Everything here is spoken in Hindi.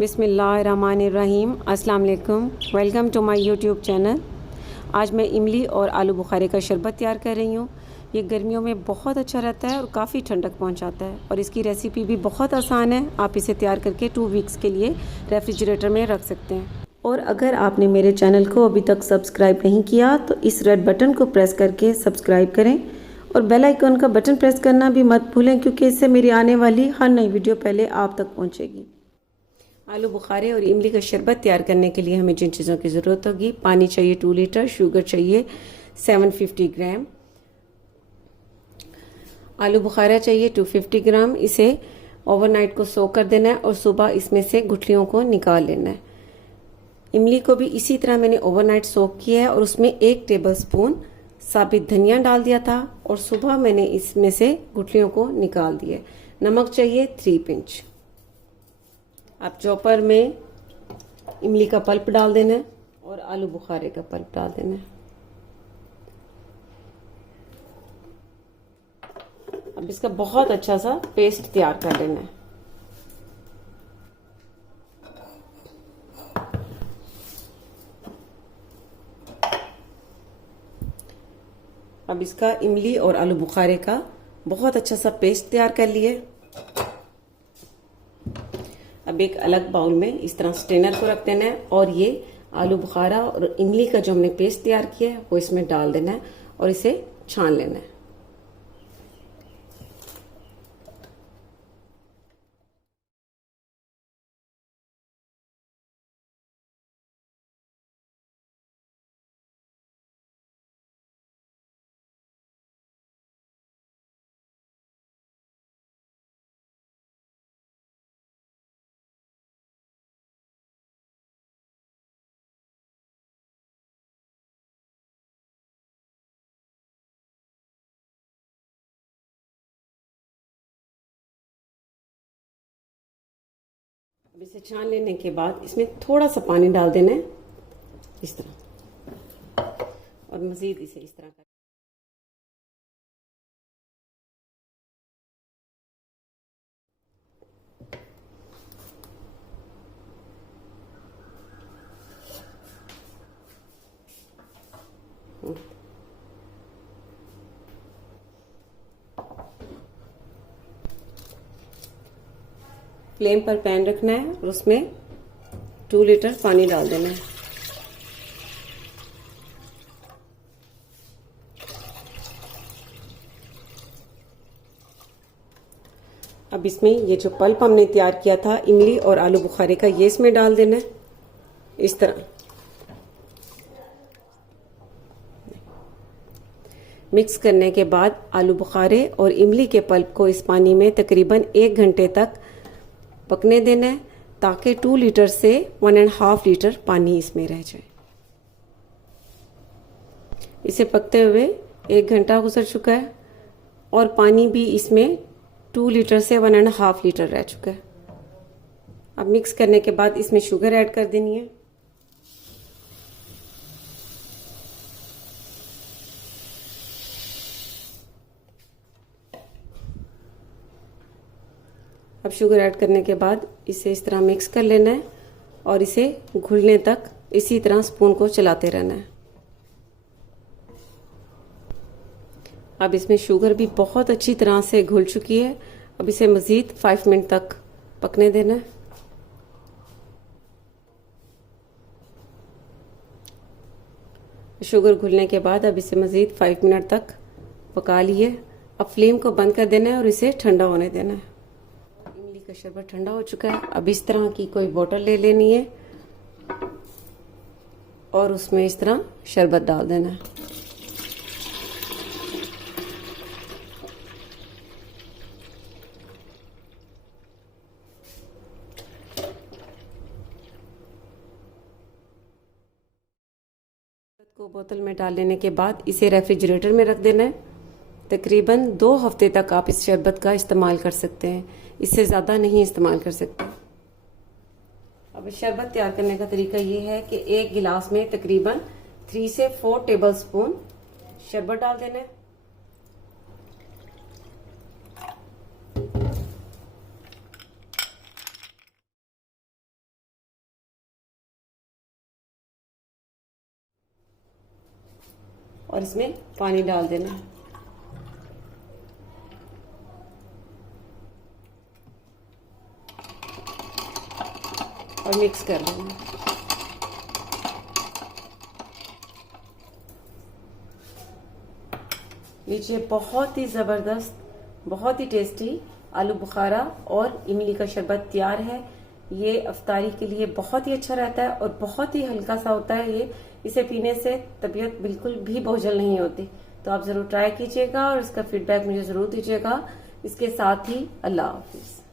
बिस्मिल्लाहिर्रहमानिर्रहीम। अस्सलाम वालेकुम। Welcome to my YouTube channel. आज मैं इमली और आलू बुखारे का शरबत तैयार कर रही हूँ। ये गर्मियों में बहुत अच्छा रहता है और काफ़ी ठंडक पहुँचाता है और इसकी रेसिपी भी बहुत आसान है। आप इसे तैयार करके 2 वीक्स के लिए रेफ्रिजरेटर में रख सकते हैं। और अगर आपने मेरे चैनल को अभी तक सब्सक्राइब नहीं किया तो इस रेड बटन को प्रेस करके सब्सक्राइब करें और बेल आइकन का बटन प्रेस करना भी मत भूलें, क्योंकि इससे मेरी आने वाली हर नई वीडियो पहले आप तक पहुँचेगी। आलू बुखारे और इमली का शरबत तैयार करने के लिए हमें जिन चीज़ों की ज़रूरत होगी: पानी चाहिए 2 लीटर, शुगर चाहिए 750 ग्राम, आलू बुखारा चाहिए 250 ग्राम। इसे ओवरनाइट को सोक कर देना है और सुबह इसमें से गुठलियों को निकाल लेना है। इमली को भी इसी तरह मैंने ओवरनाइट सोक किया है और उसमें 1 टेबलस्पून साबित धनिया डाल दिया था और सुबह मैंने इसमें से गुठलियों को निकाल दिया। नमक चाहिए 3 पिंच। आप चॉपर में इमली का पल्प डाल देना है और आलू बुखारे का पल्प डाल देना है। अब इसका बहुत अच्छा सा पेस्ट तैयार कर लेना है। अब इसका इमली और आलू बुखारे का बहुत अच्छा सा पेस्ट तैयार कर लिए। अब एक अलग बाउल में इस तरह स्ट्रेनर को रख देना है और ये आलू बुखारा और इमली का जो हमने पेस्ट तैयार किया है वो इसमें डाल देना है और इसे छान लेना है। अब इसे छान लेने के बाद इसमें थोड़ा सा पानी डाल देना है इस तरह, और मजीद इसे इस तरह कर फ्लेम पर पैन रखना है और उसमें 2 लीटर पानी डाल देना है। अब इसमें ये जो पल्प हमने तैयार किया था इमली और आलू बुखारे का, ये इसमें डाल देना है इस तरह। मिक्स करने के बाद आलू बुखारे और इमली के पल्प को इस पानी में तकरीबन 1 घंटे तक पकने देना है, ताकि 2 लीटर से 1.5 लीटर पानी इसमें रह जाए। इसे पकते हुए 1 घंटा गुजर चुका है और पानी भी इसमें 2 लीटर से 1.5 लीटर रह चुका है। अब मिक्स करने के बाद इसमें शुगर ऐड कर देनी है। अब शुगर ऐड करने के बाद इसे इस तरह मिक्स कर लेना है और इसे घुलने तक इसी तरह स्पून को चलाते रहना है। अब इसमें शुगर भी बहुत अच्छी तरह से घुल चुकी है। अब इसे मज़ीद 5 मिनट तक पकने देना है। शुगर घुलने के बाद अब इसे मज़ीद 5 मिनट तक पका लिए। अब फ्लेम को बंद कर देना है और इसे ठंडा होने देना है। इमली का शरबत ठंडा हो चुका है। अब इस तरह की कोई बोतल ले लेनी है और उसमें इस तरह शरबत डाल देना है। को बोतल में डाल लेने के बाद इसे रेफ्रिजरेटर में रख देना है। तकरीबन 2 हफ्ते तक आप इस शरबत का इस्तेमाल कर सकते हैं, इससे ज़्यादा नहीं इस्तेमाल कर सकते। अब शरबत तैयार करने का तरीका ये है कि 1 गिलास में तकरीबन 3 से 4 टेबलस्पून शरबत डाल देना है। और इसमें पानी डाल देना है। और मिक्स कर देना। लीजिए, बहुत ही ज़बरदस्त, बहुत ही टेस्टी आलू बुखारा और इमली का शरबत तैयार है। ये अफ्तारी के लिए बहुत ही अच्छा रहता है और बहुत ही हल्का सा होता है ये। इसे पीने से तबीयत बिल्कुल भी बोझल नहीं होती। तो आप ज़रूर ट्राई कीजिएगा और इसका फीडबैक मुझे ज़रूर दीजिएगा। इसके साथ ही अल्लाह हाफिज़।